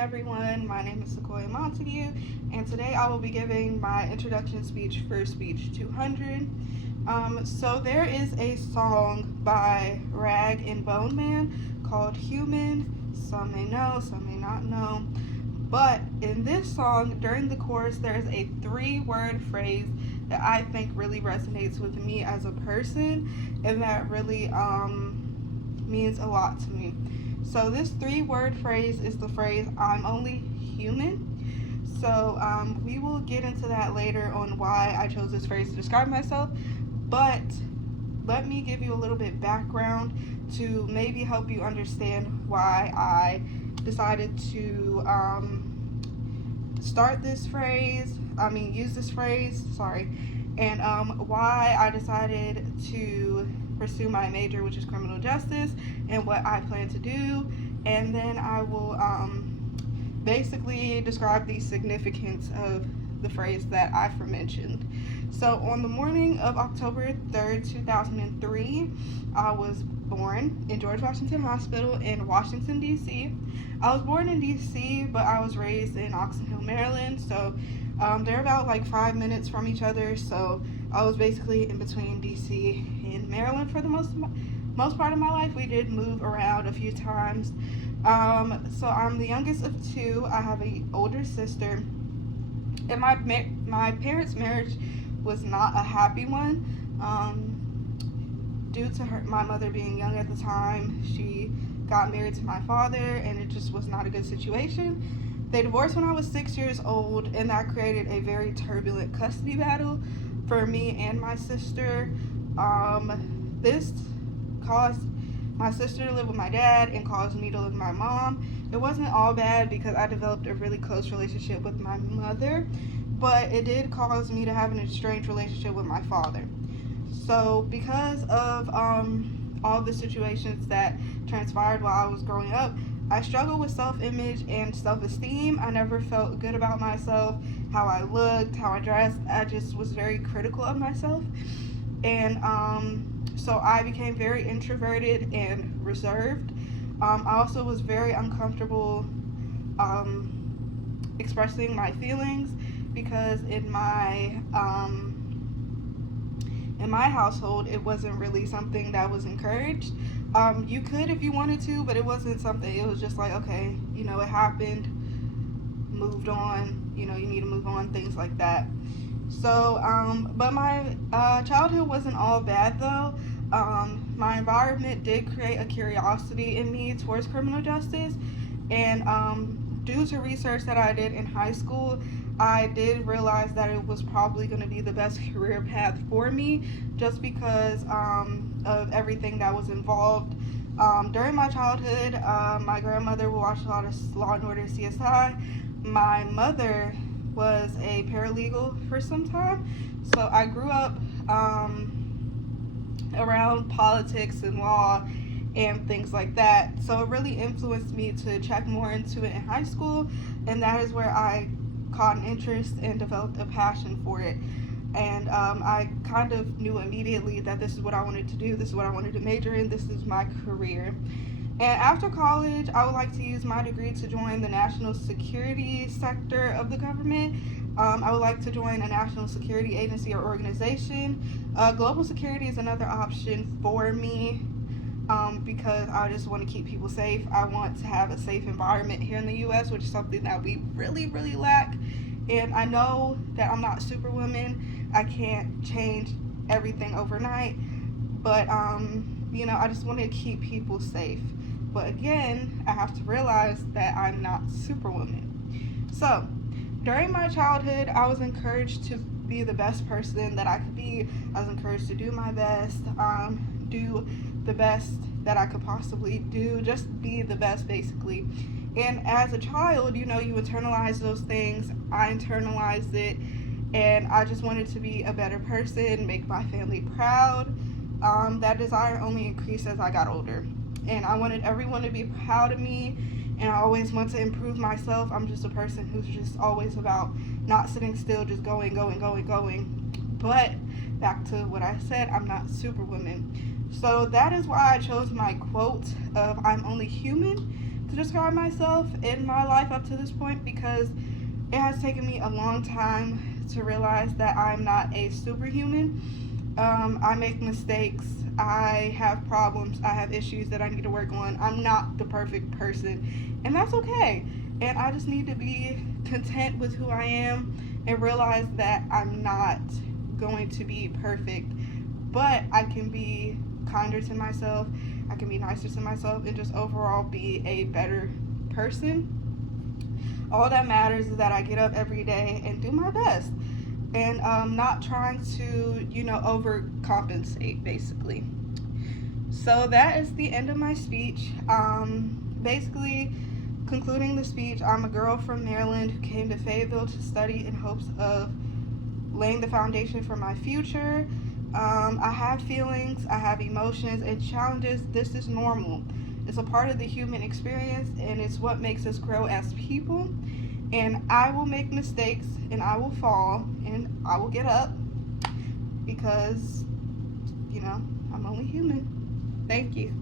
everyone. My name is Sequoia Montague, and today I will be giving my introduction speech for Speech 200. So there is a song by Rag and Bone Man called Human. Some may know, some may not know. But in this song, during the chorus, there is a 3-word phrase that I think really resonates with me as a person, and that really means a lot to me. So this 3-word phrase is the phrase "I'm only human." So we will get into that later on why I chose this phrase to describe myself. But let me give you a little bit background to maybe help you understand why I decided to use this phrase, and why I decided to pursue my major, which is criminal justice, and what I plan to do. And then I will basically describe the significance of the phrase that I aforementioned. So on the morning of October 3rd, 2003, I was born in George Washington Hospital in Washington, D.C. I was born in D.C., but I was raised in Oxon Hill, Maryland, so they're about like 5 minutes from each other, so I was basically in between D.C. and Maryland for the most part of my life. We did move around a few times. So I'm the youngest of 2. I have an older sister, and my parents' marriage was not a happy one. Due to my mother being young at the time, she got married to my father, and it just was not a good situation. They divorced when I was 6 years old, and that created a very turbulent custody battle for me and my sister. This caused my sister to live with my dad and caused me to live with my mom. It wasn't all bad because I developed a really close relationship with my mother, but it did cause me to have an estranged relationship with my father. So because of all the situations that transpired while I was growing up, I struggled with self-image and self-esteem. I never felt good about myself, how I looked, how I dressed. I just was very critical of myself. And so I became very introverted and reserved. I also was very uncomfortable expressing my feelings because in my household, it wasn't really something that was encouraged. You could if you wanted to, but it wasn't something. It was just like, okay, it happened, moved on, you need to move on, things like that. So, but my childhood wasn't all bad though. My environment did create a curiosity in me towards criminal justice, and due to research that I did in high school, I did realize that it was probably going to be the best career path for me just because of everything that was involved. During my childhood, my grandmother would watch a lot of Law and Order, CSI. My mother was a paralegal for some time, so I grew up around politics and law and things like that. So it really influenced me to check more into it in high school, and that is where I caught an interest and developed a passion for it. And I kind of knew immediately that this is what I wanted to do, this is what I wanted to major in, this is my career. And after college, I would like to use my degree to join the national security sector of the government. I would like to join a national security agency or organization. Global security is another option for me because I just want to keep people safe. I want to have a safe environment here in the U.S., which is something that we really, really lack. And I know that I'm not Superwoman. I can't change everything overnight, but I just want to keep people safe. But again, I have to realize that I'm not Superwoman. So during my childhood, I was encouraged to be the best person that I could be. I was encouraged to do my best, do the best that I could possibly do, just be the best basically. And as a child, you internalize those things. I internalized it, and I just wanted to be a better person, make my family proud. That desire only increased as I got older, and I wanted everyone to be proud of me, and I always want to improve myself. I'm just a person who's just always about not sitting still, just going. But back to what I said, I'm not Superwoman. So that is why I chose my quote of "I'm only human," to describe myself in my life up to this point, because it has taken me a long time to realize that I'm not a superhuman. I make mistakes. I have problems. I have issues that I need to work on. I'm not the perfect person, and that's okay. And I just need to be content with who I am and realize that I'm not going to be perfect, but I can be kinder to myself. I can be nicer to myself and just overall be a better person. All that matters is that I get up every day and do my best, and not trying to, overcompensate, basically. So that is the end of my speech. Basically, concluding the speech, I'm a girl from Maryland who came to Fayetteville to study in hopes of laying the foundation for my future. I have feelings, I have emotions and challenges. This is normal. It's a part of the human experience, and it's what makes us grow as people. And I will make mistakes, and I will fall, and I will get up, because, I'm only human. Thank you.